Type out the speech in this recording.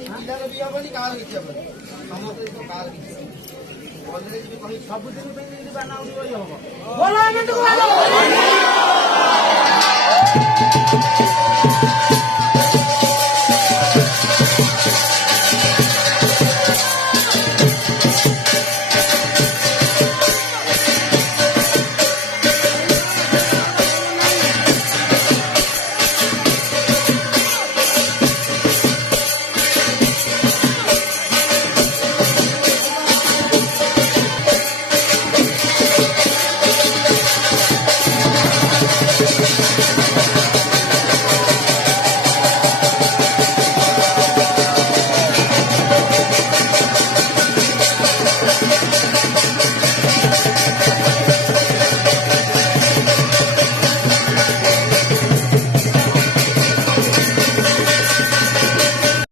ପିଲାର ବି ହବନି କାହାର କିଛି ହବନି ସମସ୍ତେ କାହାର କିଛି ହବନି ସବୁଦିନ ପାଇଁ ଯେମିତି ବାନା ଉଠିବ ହବ।